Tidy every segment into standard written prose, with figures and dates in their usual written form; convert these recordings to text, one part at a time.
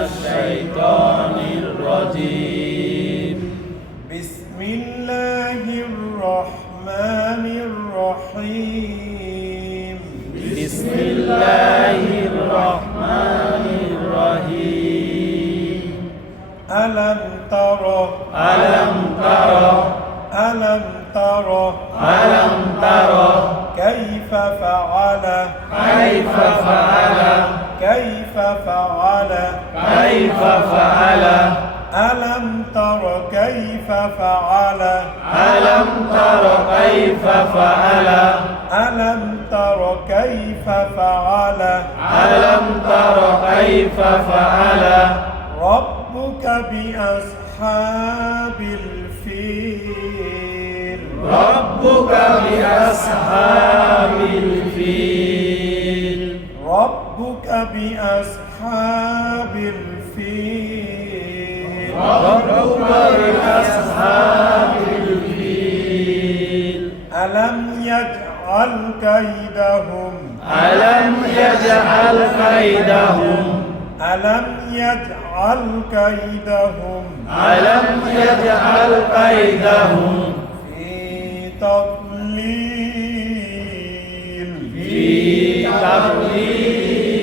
الشيطان الرجيم بسم الله الرحمن الرحيم بسم الله الرحمن الرحيم ألم تر ألم تر ألم تر ألم تر كيف فعل كيف فعل كيف فعل كيف فعل ألم تر كيف فعل ألم تر كيف فعل ألم تر كيف فعل ألم تر كيف فعل ربك بأصحاب الفيل ربك بأصحاب الفيل ربك بأصحاب الفيل ربك بأصحاب الفيل ألم يجعل كيدهم ألم يجعل كيدهم ألم يجعل كيدهم ألم يجعل كيدهم في تضليل في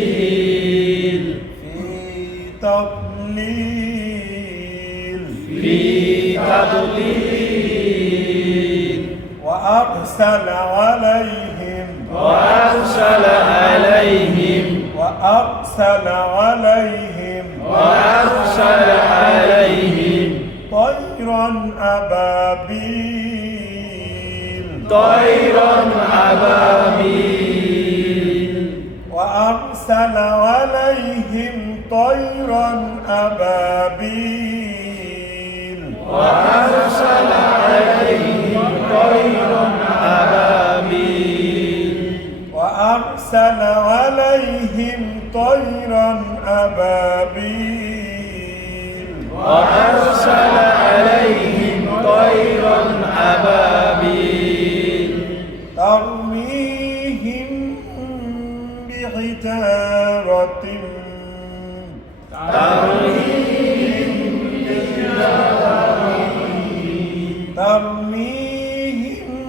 تضليل في تضليل في تضليل وأرسل عليهم وأرسل عليهم وأرسل عليهم وأرسل عليهم طيرا أبابيل طيرا أبابيل وأرسل عليهم طيرا أبابيل وأرسل عليهم طيرا أبابيل وأرسل عليهم طيرا أبابيل وأرسل عليهم طيرا أبابيل ترميهم بحجارة ترميهم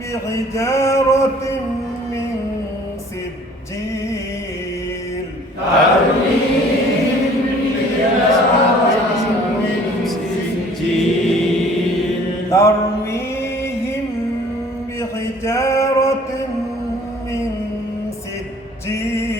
بحجارة من سجيل ترميهم بحجارة من سجيل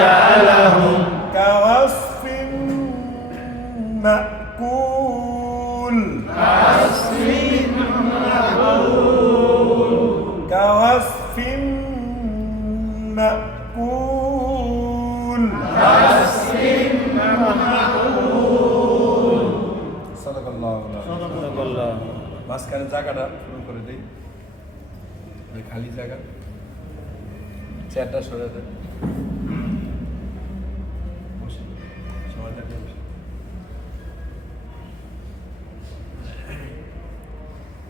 فجعلهم كعصف مأكول كعصف مأكول সাদাকাল্লাহু صدق মাঝখানে জায়গাটা পূরণ করে দেই খালি জায়গা চেয়ারটা সরে দেয়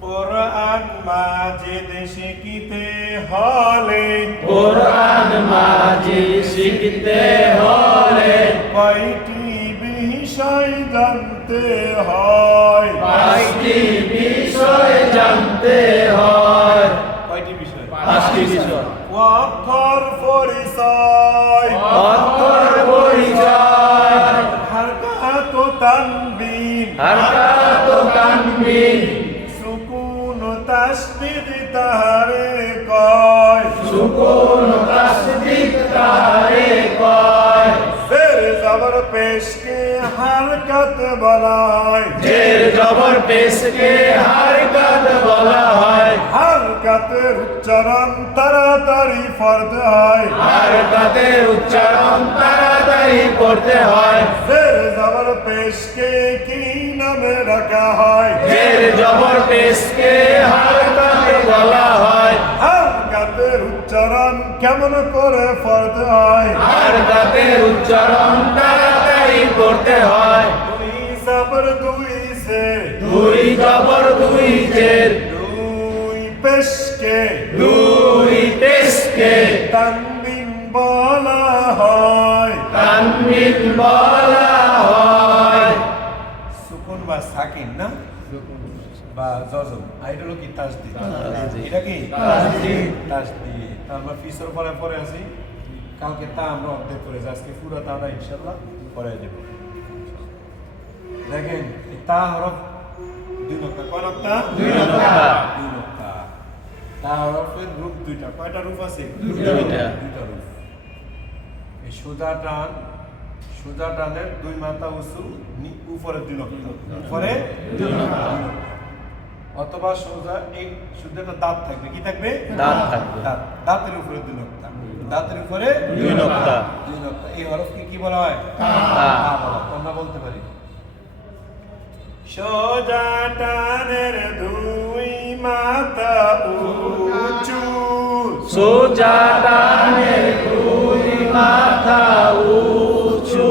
কোরআন মাজিদ শিখিতে হলে কোরআন মাজিদ শিখতে হলে কয়টি বিষয় জানতে হয় পাঁচটি বিষয় জানতে হয় কয়টি বিষয় পাঁচটি বিষয় অক্ষর পরিচয় অক্ষর পরিচয় হারকাত ও তানবিন হারকাত ও তানবিন সুকুন ও তাসদীদ তাহারে কয় সুকুন ও তাসদীদ তাহারে কয় ফের জবর পেশকে হারকাত বলা হয় জের জবর পেশকে হারকাত বলা হয় হারকাতের উচ্চারণ তাড়াতাড়ি পড়তে হয় হারকাতের উচ্চারণ তাড়াতাড়ি করতে হয় ফের জবর পেশকে কি নামে রাখা হয় জের জবর পেশকে হারকাত বলা হয় হারকাতের উচ্চারণ কেমন করে পড়তে হয় হারকাতের উচ্চারণ তাড়াতাড়ি করতে হয় জবর দুই জের দুই জবর দুই জের দুই পেশকে দুই পেশকে তানবিন বলা হয় তানবিন বলা হয় সুকুন বা সাকিন না বা জজম এটা হলো কি তাসদিদ এটা কি তাসদিদ। তাসদিদ আমরা ফিসর পরে পরে আছি কালকে তা আমরা অর্ধেক করে যাই আজকে পুরো তাটা ইনশাআল্লাহ পরে দেব দেখেন এই তা হরফ দুই নক্তা কয় নক্তা দুই নক্তা। দুই নক্তা তা হরফের রূপ দুইটা কয়টা রূপ আছে দুইটা। দুইটা রূপ এই সোজা টানের দুই মাথা উঁচু উপরে দুই নক্তা উপরে দুই নক্তা। অথবা সোজা এই শুধু একটা দাঁত থাকবে কি থাকবে দাঁত থাকবে। দাঁতের উপরে দুই নক্তা দাঁতের উপরে দুই নক্তা। দুই নক্তা এই হরফকে কি বলা হয় তা। তা বলা হয়। আমরা বলতে পারি সোজা টানের দুই মাথা উঁচু সোজা টানের দুই মাথা উঁচু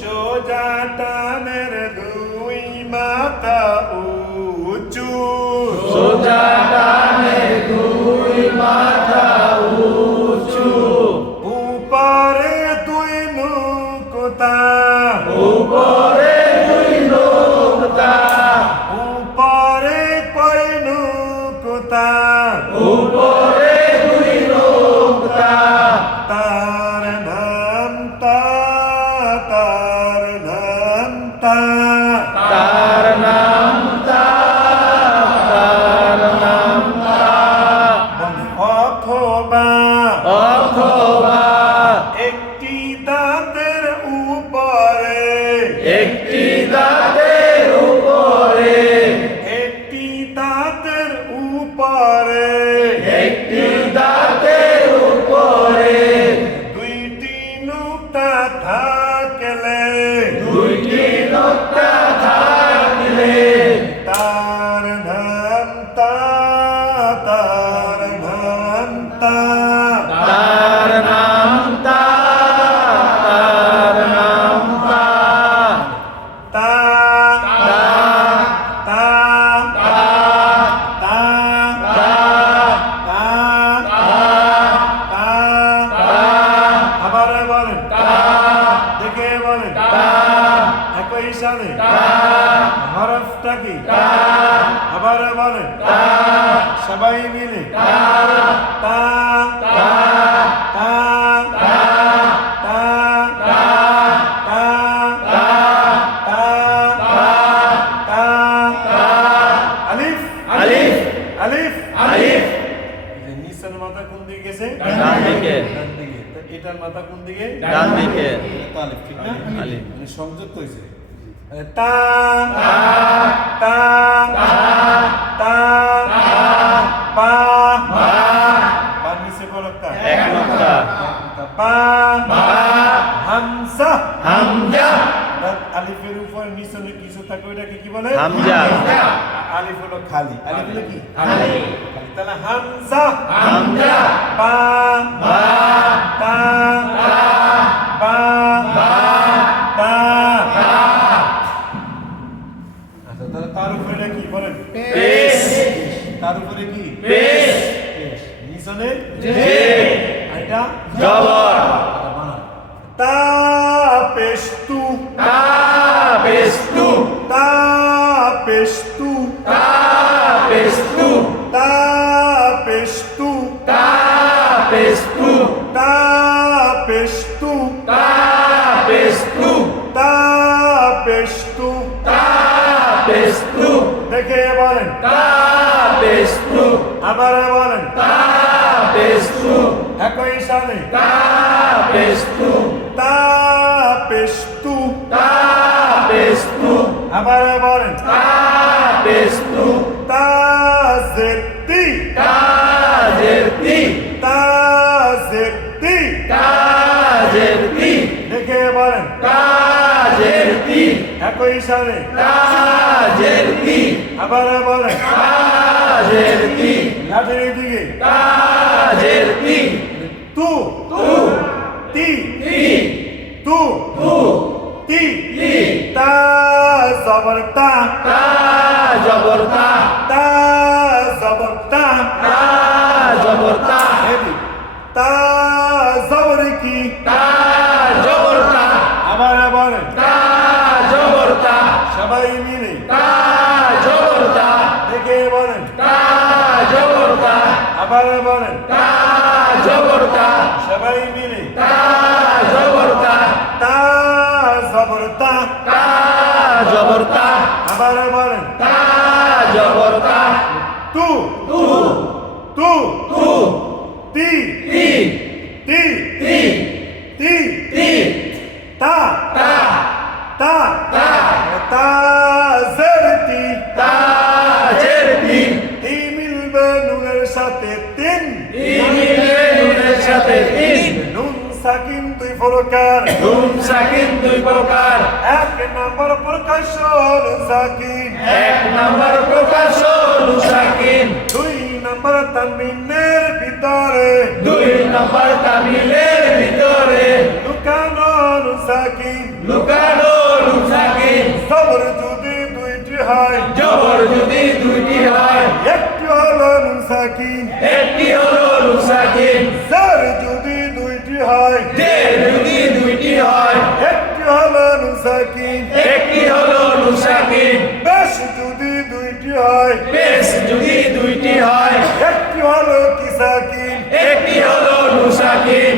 সোজা টানের দুই মাথা উঁচু সোজা টানের দুই মাথা উঁচু উপরে দুই নুকতা উপরে দুই নক্তা উপরে কয় নুকতা উপরে দুই নক্তা তার নাম তার নাম তার নাম তার নাম অথবা অথবা একটি দাঁতের উপরে একটি দাঁতের উপরে একটি দাঁতের উপরে একটি দাঁতের উপরে দুইটি নুকতা থাকলে দুইটি নক্তা থাকলে তার নাম তার নাম তার নাম তার নাম তা তা তা আবার বলেন দেখে বলেন একই সাথে হরফটা কি আবার বলেন সবাই মিলে তা তা তা তা আলিফ আলিফ আলিফ আলিফ যে নিচের মাথা কোন দিকে গেছে ডান দিকে। ডান দিকে তো এটার মাথা কোন দিকে ডান দিকে। এটা তো আলিফ ঠিক না আলিফ। মানে সংযুক্ত হয়েছে তা তা তা পা পা নিচে কলকটা এক নক্তা পা হামজা হামজা আলিফের উপর নিচে কিছু থাকে ওটাকে কি বলে হামজা আলিফ হলো খালি আলিফ হলো কি খালি। তাহলে হামজা হামজা পা বা তা পা তা আচ্ছা তাহলে তার উপরে কি বলেন পেশ তার উপরে কি পেশ পেশ নিচনে জে এটা জবর তা পেশতু তা পেস্তু তা পেশতু তা পেস্তু তা পেশতু তা পেস্তু তা পেশতু তা পেস্তু তা পেশতু তা পেস্তু দেখে বলেন তা পেস্তু আবার বলেন তা পেস্তু একই সাথে তা পেস্তু তা পেশতু তা পেস্তু আবার বলেন তা পেস্তু তা জেতি তা জেরতি তা জেতি তা জেরতি দেখে বলেন তা জেরতি একই সাথে তা জেরতি আবার বলেন তা জেরতি লাঠির দিকে তা জেরতি তু তু তি তি তু তু তি তি তা জ জবর তা তা জবর তা তা জবর তা তা জবর তা হেভি তা জবর কি তা জবর তা আবার বলেন তা জবর তা সবাই মিলে তা জবর তা দেখে বলেন তা জবর তা আবার বলেন তা জবর তা সবাই মিলে তা জবর তা তা জবর তা তা জবর তা আবার বলেন তা জবর তা তু তু তু তু তি তি তি তি তি তি তা তা তা তা তা জেরতি তা জেরতি তি মিলবে নুনের সাথে তিন মিলবে নুনের সাথে তিন নুন সাকিন দুই প্রকার নুন সাকিন দুই প্রকার এক নম্বর প্রকাশ নুন সাকিন এক নম্বর প্রকাশ নুন সাকিন দুই নম্বর তানবিনের ভিতরে দুই নম্বর তামিলের ভিতরে লুকানো নুন সাকিন লুকানো নুন সাকিন জবর যদি দুইটি হয় জবর যদি দুইটি হয় একটি হলো নুন সাকিন একটি হলো নুন সাকিন জের যদি দুইটি হয় জের যদি দুইটি হয় একটি হলো নুন সাকিন একটি হলো নুন সাকিন বেশ যদি দুইটি হয় বেশ যদি দুইটি হয় একটি হলো কি সাকিন একটি হলো নুন সাকিন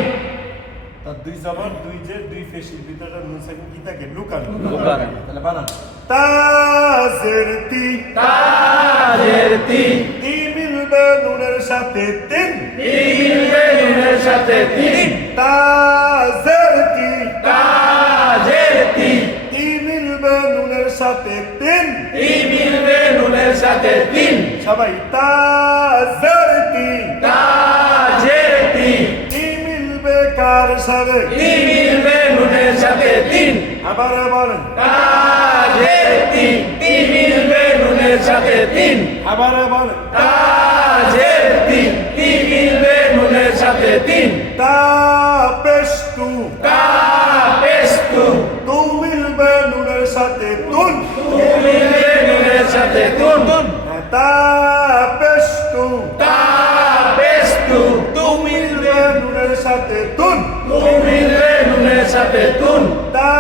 তার দুই জবর দুই যে দুই ফেসির ভিতরে নুন সাকিন কি থাকে লুকানো লুকানো। তাহলে বানান তাজের তি তাজের তি তি মিলবে নুনের সাথে তিন মিলবে নুনের সাথে তিন তাজের তি তাজের তি তি মিলবে নুনের সাথে তিন মিলবে নুনের সাথে তিন সবাই তাজের তি তাজের তি তি মিলবে কার সাথে মিলবে নুনের সাথে তিন আবার বলেন তাজের তি মিলবে নুনের সাথে তিন আবার বলেন তাজের তি মিলবে নুনের সাথে তিন তা পেস্তু কাপেস্তু তু মিলবে নুনের সাথে তুন মিলবে নুনের সাথে তুন তা পেস্তু কাপেস্তু মিলবে নুনের সাথে তুন মিলবে নুনের সাথে তুন তা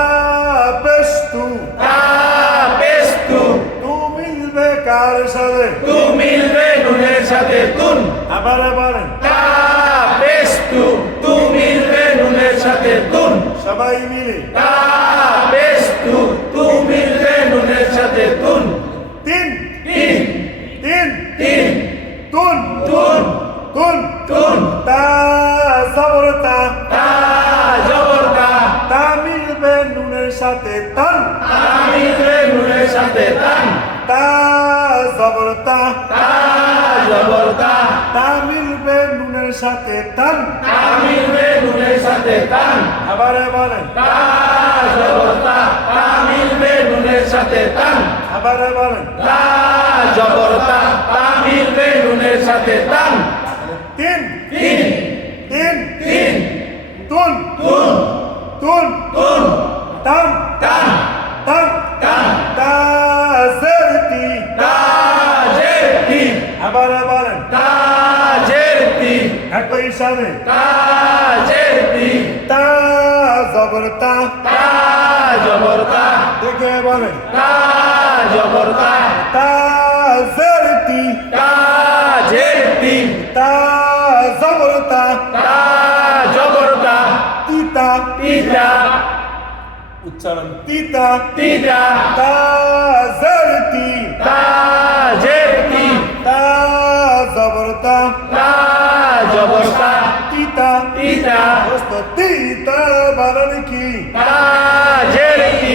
পেস্তু কাপেস্তু তু মিলবে কার সাথে মিলবে নুনের সাথে তুন আবার বলেন কাপেস্তু মিলবে নুনের সাথে তুন সবাই মিলে কাপেস্তু মিলবে নুনের সাথে তুন তিন তিন তিন তিন তুন তুন তুন তুন তা জবর তা তা জবর তা তা মিলবে নুনের সাথে তান মিলবে নুনের সাথে তান তা জবর তা তা জবর তা তা মিলবে নুনের সাথে তান মিলবে নুনের সাথে তান আবার বলেন তা জবর তা মিলবে নুনের সাথে তান আবার বলেন তা জবর তা মিলবে নুনের সাথে তান তিন তিন তিন তিন তুন তুন তুন তুন তান তান তান তান তা জেরতি তাজের তি আবার বলেন তাজের তি একই সাথে তাজের তি তা জবর তা জবর তা দেখে বলেন জবর তা তাজেরতি তাজের তি তা জবর তা জবর তা তিতা পিতা উচ্চারণ তিতা পিতা তাজেরতি তাজের তি তা জবর তা জবর তা তিতা পিতা দোস্ত তিতা বানান কি তাজের তি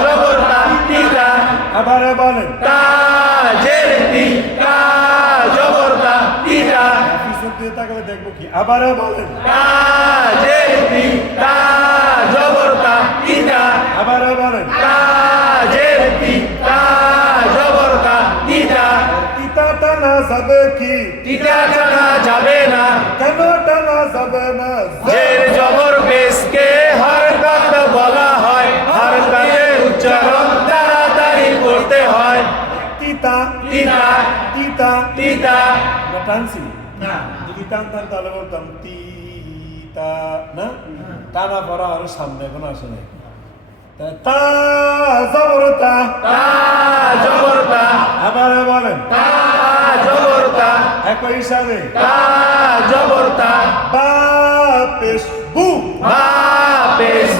জবর তা পিতা আবার বলেন তাজের তি জবর তা পিতা পিছন দিয়ে তাকালে দেখবো কি আবার বলেন তাজের তি জবর তা পিতা আবার বলেন তাজের তি জবর তা পিতা তিতা টানা যাবে কি পিতা টানা যাবে না কেন টানা যাবে না জের জবর বেশকে হরকত বলা হয় হরকতের উচ্চারণ দ্বারা তিতা তিতা তিতা আমরা টানছি না যদি টানতাম তাহলে বলতাম তিতা না টানা পড়া আরো সামনে এখন আসে নাই তা জবরতা তা জবরতা আবার বলেন তা জবরতা একই হিসাবে তা জবরতা বা পেশ বু বা পেশ